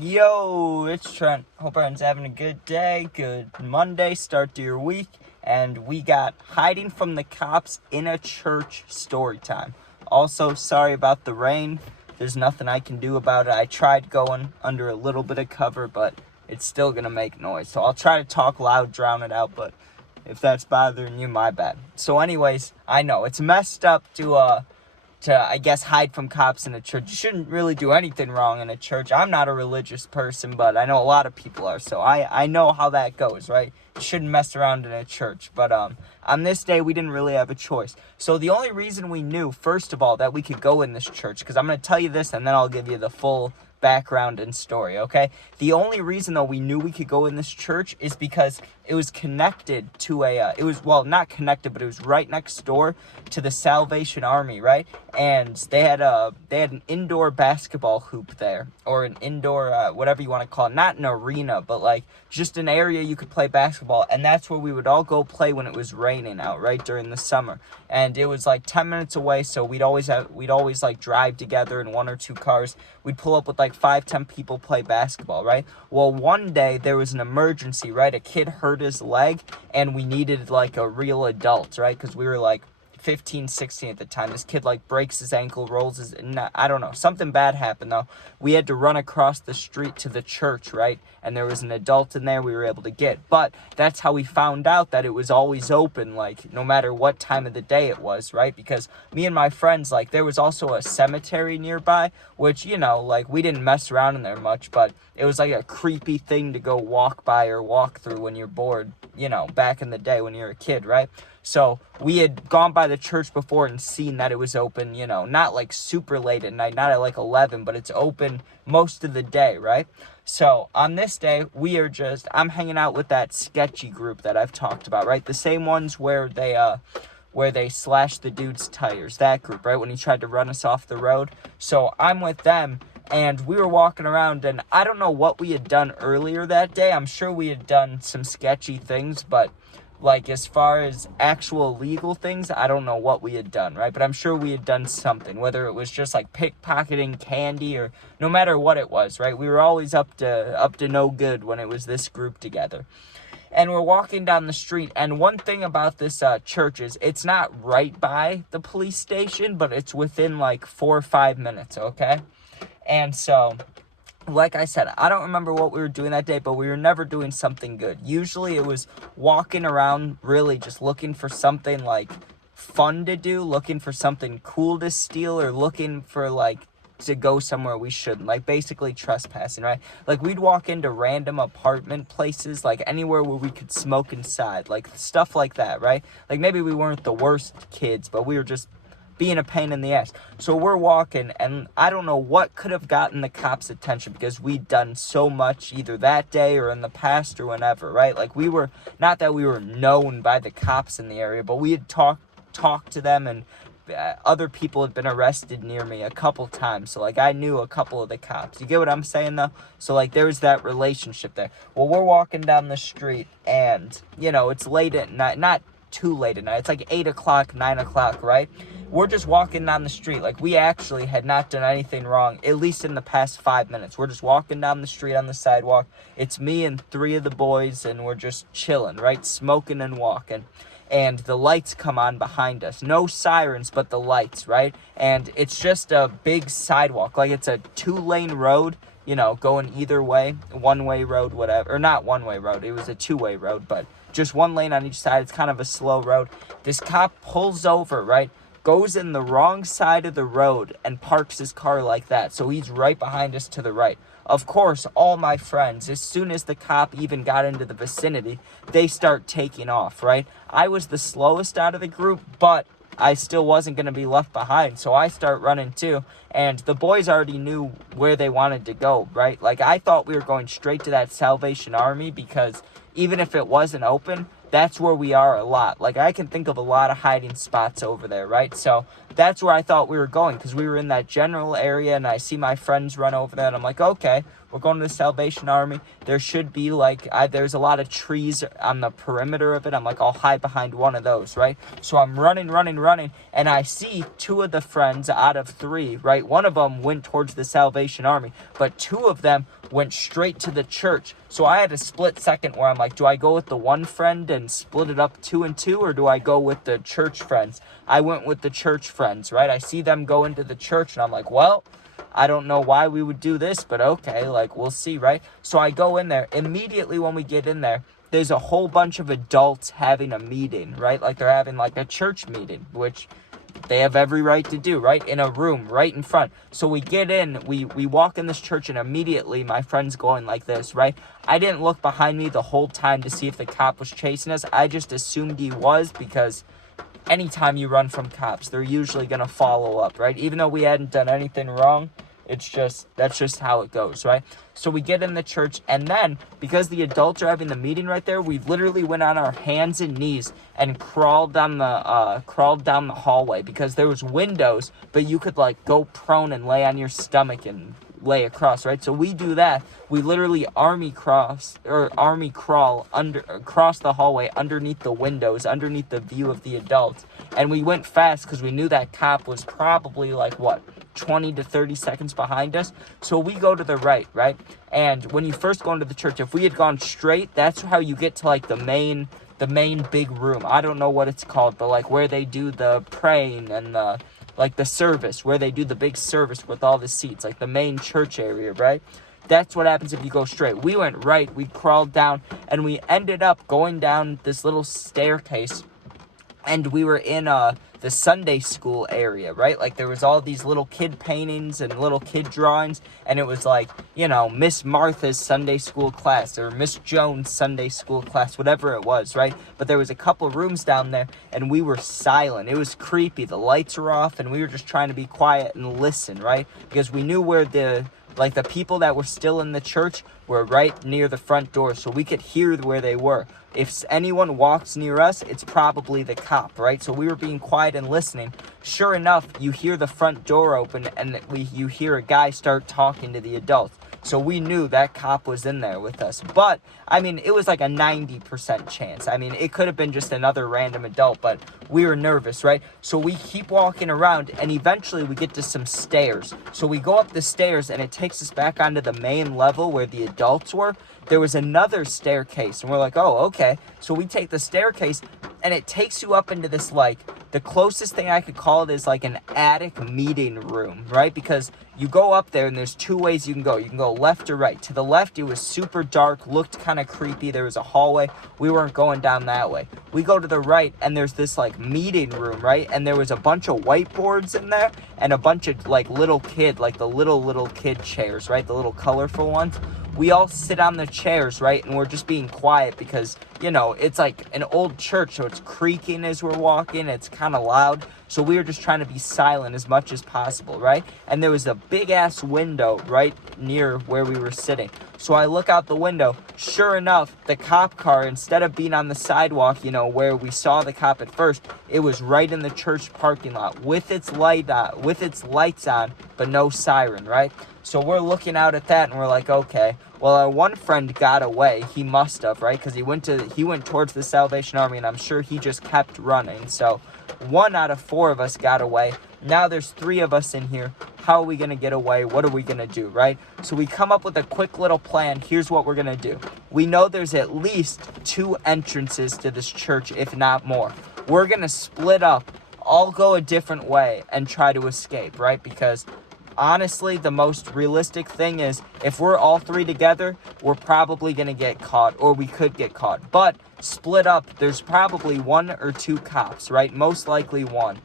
Yo, it's Trent. Hope everyone's having a good day, good Monday, start to your week. And we got hiding from the cops in a church story time. Also, sorry about the rain. There's nothing I can do about it. I tried going under a little bit of cover, but it's still going to make noise. So I'll try to talk loud, drown it out, but if that's bothering you, my bad. So anyways, I know it's messed up to I guess, hide from cops in a church. You shouldn't really do anything wrong in a church. I'm not a religious person, but I know a lot of people are, so I know how that goes, right? You shouldn't mess around in a church. But on this day, we didn't really have a choice. So the only reason we knew, first of all, that we could go in this church, because I'm going to tell you this, and then I'll give you the full background and story, okay? The only reason, though, we knew we could go in this church is because it was connected to not connected, but it was right next door to the Salvation Army, right? And they had an indoor basketball hoop there, or an indoor, whatever you want to call it, not an arena, but like just an area you could play basketball, and that's where we would all go play when it was raining out, right, during the summer. And it was like 10 minutes away, so we'd always like drive together in one or two cars. We'd pull up with like 5-10 people, play basketball, right? Well, one day there was an emergency, right? A kid hurt his leg, and we needed like a real adult, right? Because we were like 15, 16 at the time. This kid like breaks his ankle, I don't know, something bad happened though. We had to run across the street to the church, right? And there was an adult in there we were able to get. But that's how we found out that it was always open, like no matter what time of the day it was, right? Because me and my friends, like there was also a cemetery nearby, which, you know, like we didn't mess around in there much, but it was like a creepy thing to go walk by or walk through when you're bored, you know, back in the day when you're a kid, right? So we had gone by the church before and seen that it was open, you know, not like super late at night, not at like 11, but it's open most of the day, right? So on this day, I'm hanging out with that sketchy group that I've talked about, right? The same ones where they slashed the dude's tires, that group, right? When he tried to run us off the road. So I'm with them, and we were walking around, and I don't know what we had done earlier that day. I'm sure we had done some sketchy things, but like as far as actual legal things, I don't know what we had done, right? But I'm sure we had done something, whether it was just like pickpocketing candy or no matter what it was, right? We were always up to no good when it was this group together. And we're walking down the street, and one thing about this church is it's not right by the police station, but it's within like 4 or 5 minutes, okay? And so, like I said, I don't remember what we were doing that day, but we were never doing something good. Usually it was walking around, really just looking for something like fun to do, looking for something cool to steal, or looking for like to go somewhere we shouldn't, like basically trespassing, right? Like we'd walk into random apartment places, like anywhere where we could smoke inside, like stuff like that, right? Like maybe we weren't the worst kids, but we were just being a pain in the ass. So we're walking, and I don't know what could have gotten the cops' attention, because we'd done so much either that day or in the past or whenever, right? Like we were, not that we were known by the cops in the area, but we had talked to them, and other people had been arrested near me a couple times. So like I knew a couple of the cops. You get what I'm saying though? So like there was that relationship there. Well, we're walking down the street, and you know, it's late at night, not too late at night. It's like 8 o'clock, 9 o'clock, right? We're just walking down the street. Like we actually had not done anything wrong, at least in the past 5 minutes. We're just walking down the street on the sidewalk. It's me and 3 of the boys, and we're just chilling, right? Smoking and walking. And the lights come on behind us. No sirens, but the lights, right? And it's just a big sidewalk. Like it's a 2-lane road, you know, going either way. One-way road, whatever. Or not one-way road. It was a 2-way road, but just 1 lane on each side. It's kind of a slow road. This cop pulls over, right? Goes in the wrong side of the road and parks his car like that. So he's right behind us to the right. Of course, all my friends, as soon as the cop even got into the vicinity, they start taking off, right? I was the slowest out of the group, but I still wasn't going to be left behind. So I start running too. And the boys already knew where they wanted to go, right? Like I thought we were going straight to that Salvation Army, because even if it wasn't open, that's where we are a lot. Like I can think of a lot of hiding spots over there, right? So that's where I thought we were going, because we were in that general area, and I see my friends run over there, and I'm like, okay, we're going to the Salvation Army. There should be like, there's a lot of trees on the perimeter of it. I'm like, I'll hide behind one of those, right? So I'm running, and I see two of the friends out of three, right? One of them went towards the Salvation Army, but two of them went straight to the church. So I had a split second where I'm like, do I go with the one friend and split it up 2 and 2, or do I go with the church friends? I went with the church friends, right? I see them go into the church, and I'm like, well, I don't know why we would do this, but okay, like, we'll see, right? So I go in there. Immediately when we get in there, there's a whole bunch of adults having a meeting, right? Like, they're having, like, a church meeting, which they have every right to do, right? In a room, right in front. So we get in, we walk in this church, and immediately my friend's going like this, right? I didn't look behind me the whole time to see if the cop was chasing us. I just assumed he was, because anytime you run from cops, they're usually going to follow up, right? Even though we hadn't done anything wrong, that's just how it goes, right? So we get in the church, and then, because the adults are having the meeting right there, we literally went on our hands and knees and crawled down the hallway, because there was windows, but you could, like, go prone and lay on your stomach and lay across, right? So we do that. We literally army crawl across the hallway, underneath the windows, underneath the view of the adults. And we went fast because we knew that cop was probably like, 20 to 30 seconds behind us. So we go to the right? And when you first go into the church, if we had gone straight, that's how you get to, like, the main big room. I don't know what it's called, but, like, where they do the praying and the service, where they do the big service with all the seats, like the main church area, right? That's what happens if you go straight. We went right, we crawled down, and we ended up going down this little staircase, and we were in the Sunday school area, right? Like, there was all these little kid paintings and little kid drawings, and it was like, Miss Martha's Sunday school class, or Miss Jones' Sunday school class, whatever it was, right? But there was a couple rooms down there, and we were silent. It was creepy. The lights were off, and we were just trying to be quiet and listen, right? Because we knew where the people that were still in the church were right near the front door, so we could hear where they were. If anyone walks near us, it's probably the cop, right? So we were being quiet and listening. Sure enough, you hear the front door open, and you hear a guy start talking to the adults. So we knew that cop was in there with us. But, I mean, it was like a 90% chance. I mean, it could have been just another random adult, but we were nervous, right? So we keep walking around, and eventually we get to some stairs. So we go up the stairs, and it takes us back onto the main level where the adults were. There was another staircase, and we're like, oh, okay. So we take the staircase, and it takes you up into this, like, the closest thing I could call it is like an attic meeting room, right? Because you go up there, and there's two ways you can go. You can go left or right. To the left, it was super dark, looked kind of creepy. There was a hallway. We weren't going down that way. We go to the right, and there's this, like, meeting room, right? And there was a bunch of whiteboards in there, and a bunch of, like, little kid chairs, right? The little colorful ones. We all sit on the chairs, right? And we're just being quiet because, it's like an old church, so it's creaking as we're walking. It's kind of loud. So we were just trying to be silent as much as possible, right? And there was a big-ass window right near where we were sitting. So I look out the window. Sure enough, the cop car, instead of being on the sidewalk, where we saw the cop at first, it was right in the church parking lot with its lights on, but no siren, right? So we're looking out at that, and we're like, okay, well, our one friend got away. He must have, right? Because he went towards the Salvation Army, and I'm sure he just kept running. So 1 out of 4 of us got away. Now there's 3 of us in here. How are we going to get away? What are we going to do, right? So we come up with a quick little plan. Here's what we're going to do. We know there's at least 2 entrances to this church, if not more. We're going to split up, all go a different way, and try to escape, right? Because honestly, the most realistic thing is if we're all 3 together, we're probably going to get caught, or we could get caught. But split up, there's probably 1 or 2 cops, right? Most likely 1.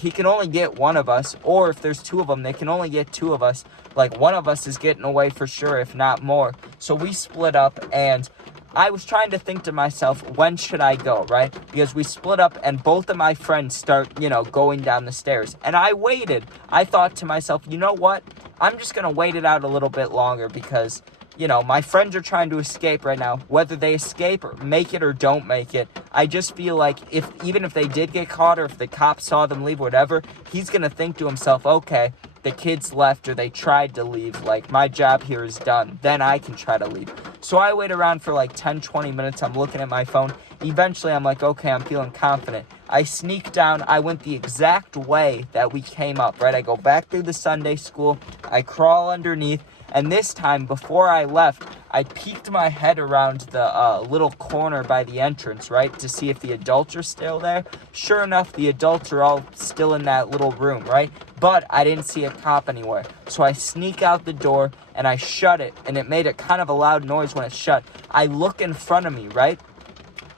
He can only get 1 of us, or if there's 2 of them, they can only get 2 of us. Like, 1 of us is getting away for sure, if not more. So we split up, and I was trying to think to myself, when should I go, right? Because we split up, and both of my friends start, going down the stairs. And I waited. I thought to myself, you know what? I'm just going to wait it out a little bit longer because, my friends are trying to escape right now. Whether they escape or make it or don't make it, I just feel like even if they did get caught or if the cops saw them leave, whatever, he's going to think to himself, okay, the kids left or they tried to leave, like, my job here is done. Then I can try to leave. So I wait around for like 10, 20 minutes. I'm looking at my phone. Eventually, I'm like, okay, I'm feeling confident. I sneak down. I went the exact way that we came up, right? I go back through the Sunday school. I crawl underneath. And this time, before I left, I peeked my head around the little corner by the entrance, right, to see if the adults are still there. Sure enough, the adults are all still in that little room, right? But I didn't see a cop anywhere. So I sneak out the door, and I shut it, and it made a kind of a loud noise when it shut. I look in front of me, right?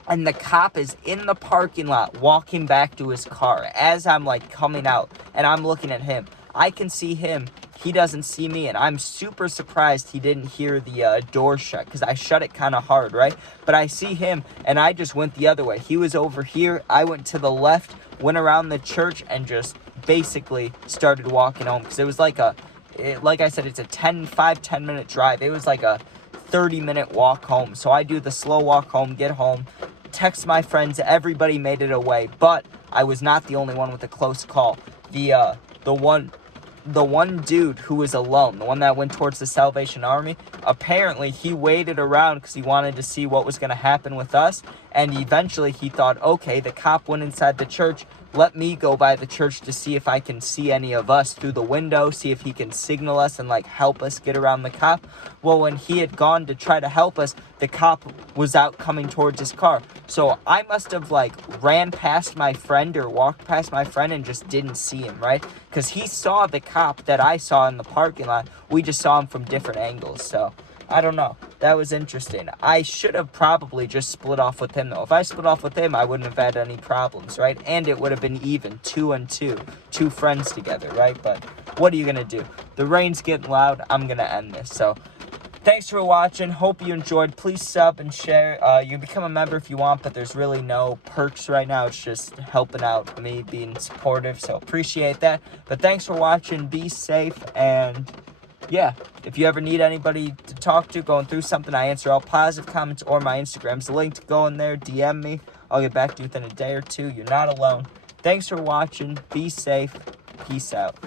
And the cop is in the parking lot walking back to his car as I'm, like, coming out, and I'm looking at him. I can see him. He doesn't see me, and I'm super surprised he didn't hear the door shut, because I shut it kind of hard, right? But I see him, and I just went the other way. He was over here. I went to the left, went around the church, and just basically started walking home, because it was like like I said, it's a 5-10 minute drive. It was like a 30-minute walk home. So I do the slow walk home, get home, text my friends. Everybody made it away, but I was not the only one with a close call. The one dude who was alone, the one that went towards the Salvation Army, apparently he waited around because he wanted to see what was going to happen with us, and eventually he thought, okay, the cop went inside the church, let me go by the church to see if I can see any of us through the window, see if he can signal us and, like, help us get around the cop. Well, when he had gone to try to help us, the cop was out coming towards his car. So I must have, like, ran past my friend or walked past my friend and just didn't see him, right? Because he saw the cop that I saw in the parking lot. We just saw him from different angles, so I don't know. That was interesting. I should have probably just split off with him, though. If I split off with him, I wouldn't have had any problems, right? And it would have been even, 2 and 2. 2 friends together, right? But what are you going to do? The rain's getting loud. I'm going to end this. So thanks for watching. Hope you enjoyed. Please sub and share. You can become a member if you want, but there's really no perks right now. It's just helping out me, being supportive. So appreciate that. But thanks for watching. Be safe, and yeah, if you ever need anybody to talk to, going through something, I answer all positive comments, or my Instagram's linked. Go in there, DM me. I'll get back to you within a day or two. You're not alone. Thanks for watching. Be safe. Peace out.